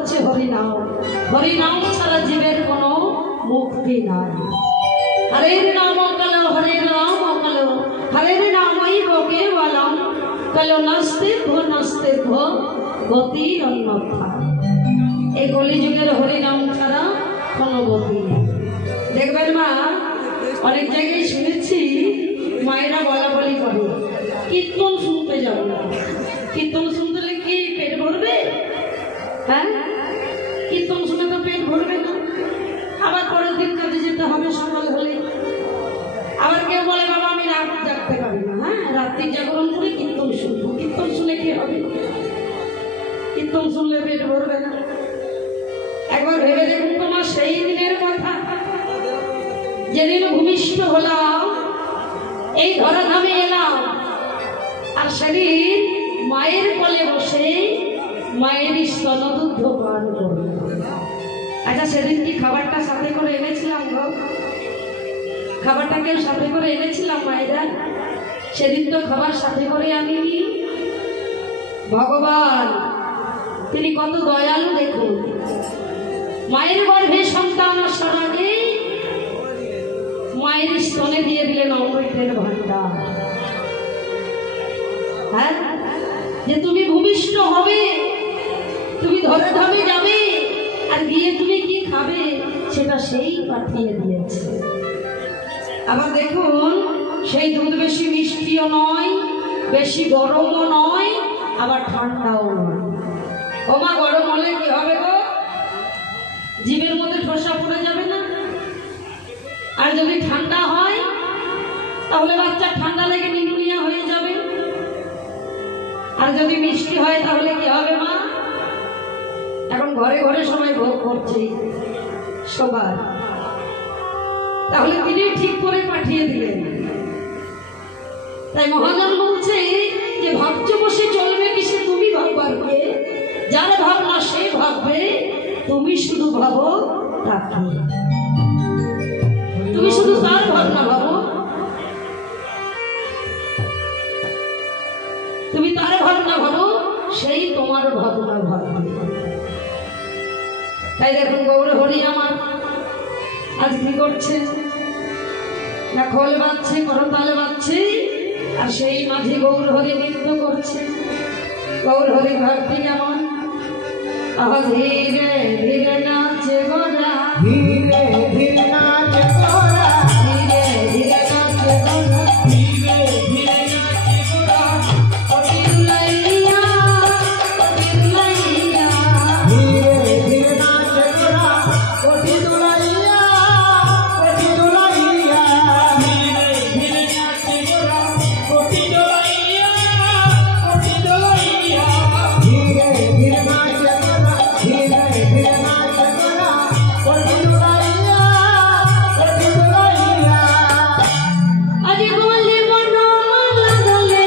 হচ্ছে হরিনাম। হরিনাম ছাড়া জীবের কোনো মুক্তি নাই। হরের নাম কালো হরের নাম কালো হরের নামই বকে বলম কালো নাস্তে ভো গতি অন্যথা। এই কলিযুগের হরিনাম ছাড়া কোনো গতি নেই। দেখবেন মা, অনেক জায়গায় শুনেছি মায়েরা বলা বলি করে কীর্তন শুনতে যাবো না। কীর্তন শুনতে কি পেট ভরবে? হ্যাঁ, কীর্তন শুনে তো পেট ভরবে না। আবার পরের দিন কাজে যেতে হবে সকাল হলে। আবার কেউ বলে বাবা আমি রাত জাগতে পারি না, হ্যাঁ রাত্রি জাগরণ করে কীর্তন শুনবো। কীর্তন শুনে কি হবে? কীর্তন শুনলে পেট ভরবে না। একবার ভেবে দেখুন তোমার সেই দিনের কথা, যেদিন ভূমিষ্ঠ হলাম, এই ধরাধামে এলাম, আর সেদিন মায়ের কোলে বসে মায়ের স্তনদুগ্ধ পান করলাম। আচ্ছা সেদিন কি খাবারটা সাথে করে এনেছিলাম গো? খাবারটাকে সাথে করে এনেছিলাম মায়েরা? সেদিন তো খাবার সাথে করে আনিনি। ভগবান তিনি কত দয়ালু দেখুন। মায়ের গর্ভে সন্তান আসার আগে মায়ের স্তনে দিয়ে দিলেন অমৃতের ভান্ডার। হ্যাঁ, যে তুমি ভূমিষ্ঠ হবে, তুমি ধরে ধামে যাবে, আর গিয়ে তুমি কি খাবে সেটা সেই পাঠিয়ে দিয়েছে। আবার দেখুন সেই দুধ বেশি মিষ্টিও নয়, বেশি গরমও নয়, আবার ঠান্ডাও নয়। ওমা গরম হলে কি হবে গো? জীবের মধ্যে ঠোসা পড়ে যাবে না? আর যদি ঠান্ডা হয় তাহলে বাচ্চার ঠান্ডা লেগে নিউমোনিয়া হয়ে যাবে। আর যদি মিষ্টি হয় তাহলে কি হবে মা? এখন ঘরে ঘরে সবাই ভোগ করছে সবার, তাহলে তিনি ঠিক করে পাঠিয়ে দিলেন। তাই মহাজন বলছে যে ভাবছো বসে চলবে কিসে, তুমি ভাববার কে? যার ভাবনা সে ভাববে, তুমি শুধু ভাবো তাকে। তুমি শুধু তার ভাবনা ভাবো, তুমি তার ভাবনা ভাবো, সেই তোমার ভাবনা ভাববে। তাই দেখুন গৌর হরি আমার আজ কি করছে না, খোল বাজছে, করতাল বাজছে, আর সেই মাঝে গৌর হরি নৃত্য করছে। গৌর হরি ভক্তি কেমন? ধীরে ধীরে নাচে গোরা, ধীরে ধীরে নাচে গোরা, ধীরে ধীরে নাচে গোরা, ধীরে ধীরে নাচে গোরা, কোটি দুলাইয়া, কোটি দুলাইয়া, ধীরে ধীরে নাচে গোরা, কোটি দুলাইয়া, কোটি দুলাইয়া, ধীরে ধীরে নাচে গোরা, কোটি দুলাইয়া, কোটি দুলাইয়া, ধীরে ধীরে নাচে গোরা, ধীরে ধীরে নাচে গোরা, কোটি দুলাইয়া, কোটি দুলাইয়া। আরে বলে মনমালা দোলে,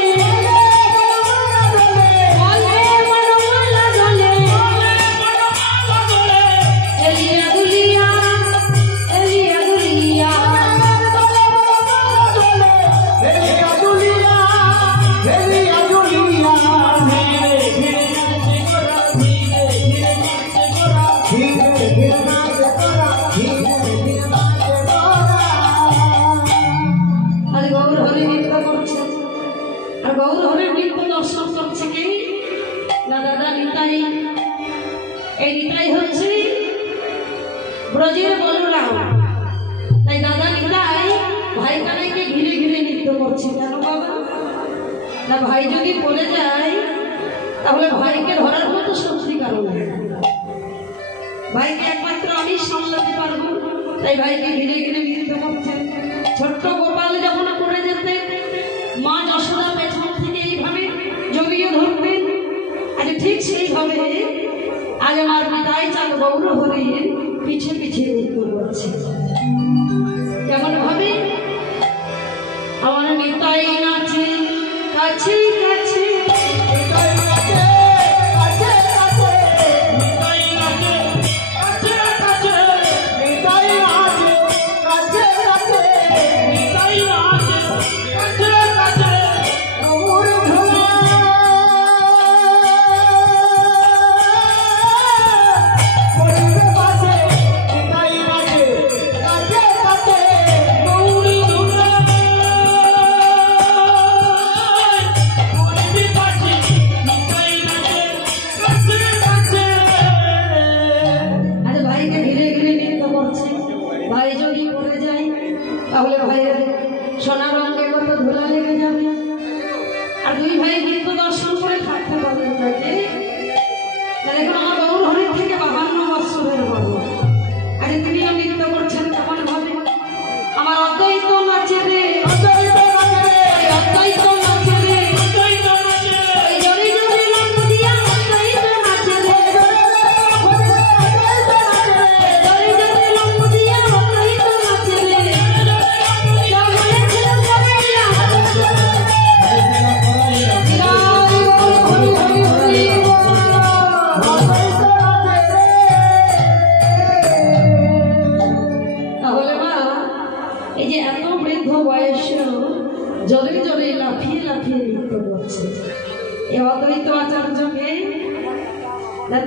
বলে মনমালা দোলে, এলিয়া দুলিয়া, এলিয়া দুলিয়া, এলিয়া দুলিয়া, এলিয়া দুলিয়া, ধীরে ধীরে নাচে গোরা, ধীরে ধীরে নাচে গোরা, ধীরে ধীরে নাচে গোরা, ধীরে ধীরে নাচে গোরা। আজ গৌর হরি নৃত্য করছে, আর গৌর হরির নৃত্য দর্শন করছে কি না দাদা নিতাই। এই নিতাই হচ্ছে ব্রজের বলরাম। তাই দাদা নিতাই ভাই কানাইকে ঘিরে ঘিরে নৃত্য করছে। কেন বাবা? না ভাই যদি পড়ে যায় তাহলে ভাইকে ধরার মতো শক্তি কারো নেই। ভাইকে একমাত্র আমি সামলাতে পারবো, তাই ভাইকে ঘিরে ঘিরে নৃত্য করছে। ছোট্ট গোপাল যখন পড়ে যেতে মা যশোদা পেছন থেকে এইভাবে জমিয়ে ধরতেন, আজ ঠিক সেইভাবে আজ আমার নিতাই চাঁদ গৌর হরির পিছে পিছে নৃত্য করছে। কেমন ভাবে? আমার নিতাই নাচে কাছে কাছে, নিতাই নাচে কাছে কাছে, নিতাই নাচে কাছে কাছে, নিতাই নাচে কাছে কাছে, নিতাই নাচে কাছে কাছে, গৌর ধরা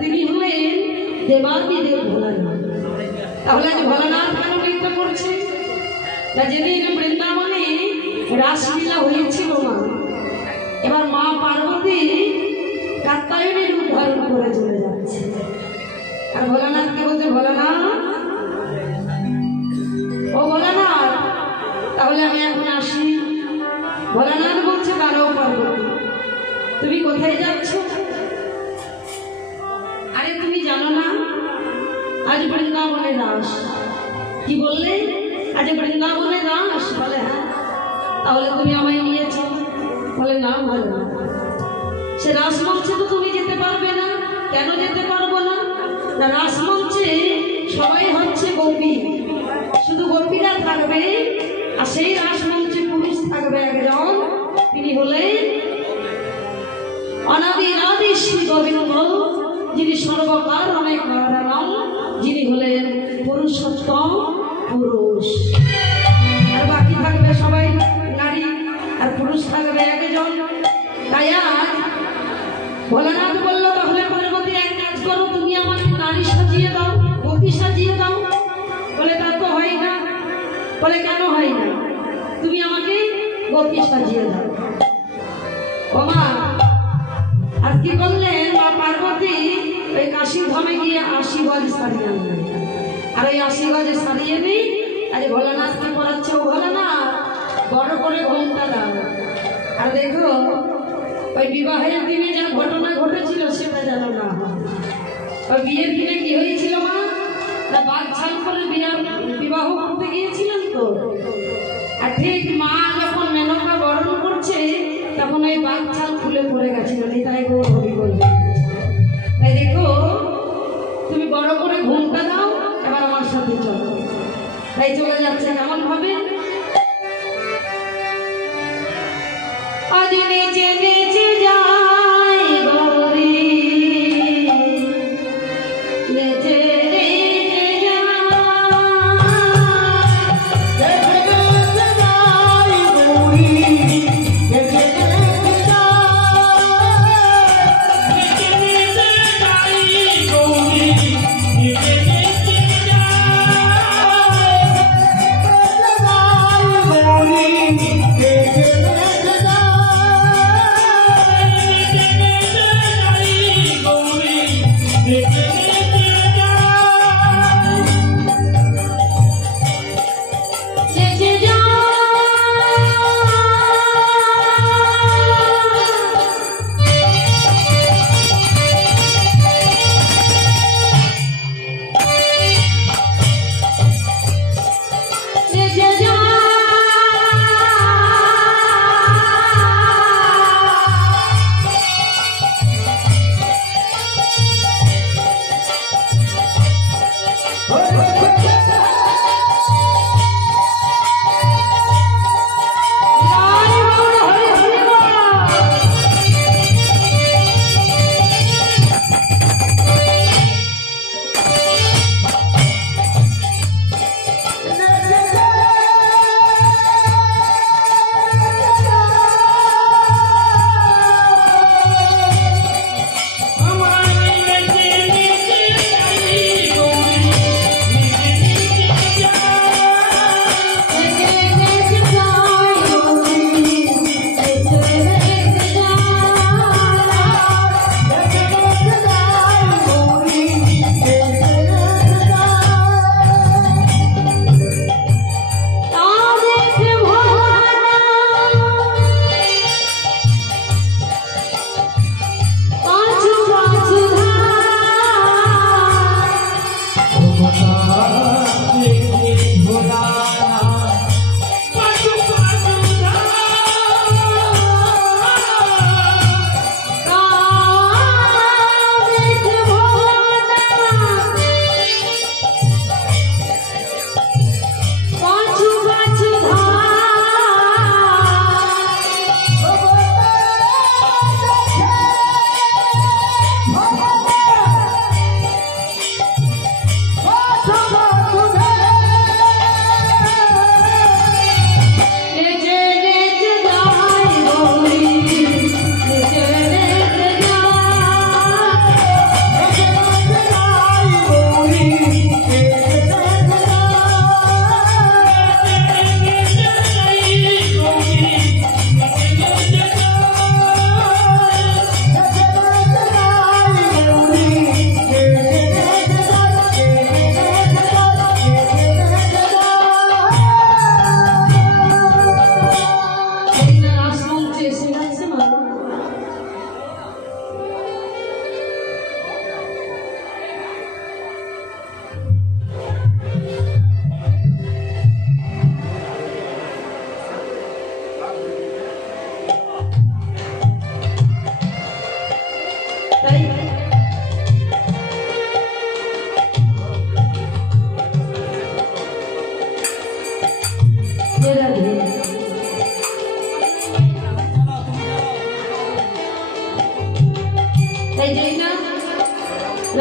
তিনি হলেন দেবাদিদেব ভোলানাথ। তাহলে আজ ভোলানাথ কেন নৃত্য করছে? না যেদিন বৃন্দাবনে রাসলীলা হয়েছিল মা, এবার মা পার্বতী কাত্যায়নের রূপ ধারণ করে চলে যাচ্ছে, আর ভোলানাথকে বলছে ভোলানাথ, ও ভোলানাথ তাহলে আমি এখন আসি। ভোলানাথ বলছে দাঁড়াও পার্বতী, তুমি কোথায় যাচ্ছ? আরে তুমি জানো না আজ বৃন্দাবনে রাস। কি বললে? আজ বৃন্দাবনে রাস? বলে হ্যাঁ। তাহলে তুমি আমায় নিয়েছ? বলে না ভালো না, সে রাসমঞ্চে তো তুমি যেতে পারবে না। কেন যেতে পারবো না? না রাসমঞ্চে সবাই হচ্ছে গোপী, শুধু গোপীরা থাকবে, আর সেই রাসমঞ্চে পুরুষ থাকবে একজন, তিনি হলেন অনাদি শ্রী গোবিন্দ, যিনি সর্বকার অনেক কারণ, যিনি হলেন পুরুষোত্তম পুরুষ। আর বাকি থাকবে সবাই নারী, আর পুরুষ থাকবে একজন। তাই আজ ভোলানাথ বলল তাহলে পার্বতী এক কাজ করো, তুমি আমাকে নারী সাজিয়ে দাও, গোপী সাজিয়ে দাও। বলে তা তো হয় না। বলে কেন হয় না? তুমি আমাকে গোপী সাজিয়ে দাও। ও মা, আর কি করলেন মা পার্বতী? ওই কাশী ধামে গিয়ে 80 গজ সারিয়ে আনলেন, আর ওই 80 গজে সারিয়ে দিই আজ ভোলানাথকে পড়াচ্ছে। ও ভোলানাথ বড় করে ঘোমটা দাও। আর দেখো ওই বিবাহের দিনে যা ঘটনা ঘটেছিল সেটা জানো না। ওই বিয়ের দিনে কি হয়েছিল মা? তা বাঘছাল করে বিবাহ করতে গিয়েছিলেন তো, আর ঠিক মা যখন মেনকা বরণ করছে তখন ওই বাঘছাল খুলে পড়ে গেছিল। তাই গো হবি বলবে। তাই দেখো তুমি বড় করে ঘুমটা দাও, এবার আমার সাথে চলো। তাই চলে যাচ্ছে কেমন ভাবে? আজ নেচে নেচে যাই গৌরী, নেচে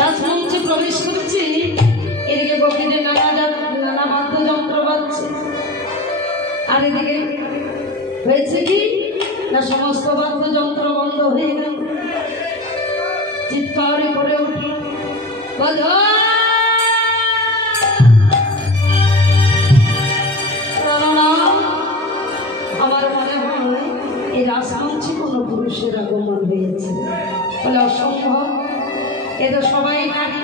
রাজমঞ্চে প্রবেশ করছি, এদিকে গোপীদের নানা বাদ্যযন্ত্র বাজছে, আর এদিকে হয়েছে কি না সমস্ত বাদ্যযন্ত্র বন্ধ হয়ে গেল। চিৎকার করে উঠল, আমার মনে হয় এই রাজমঞ্চে কোনো পুরুষের আগমন হয়েছে। বলে অসম্ভব, এ তো সবাই নারী,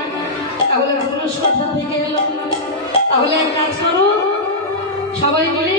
তাহলে পুরুষ কোথা থেকে এলো? তাহলে এক কাজ করো, সবাই মিলে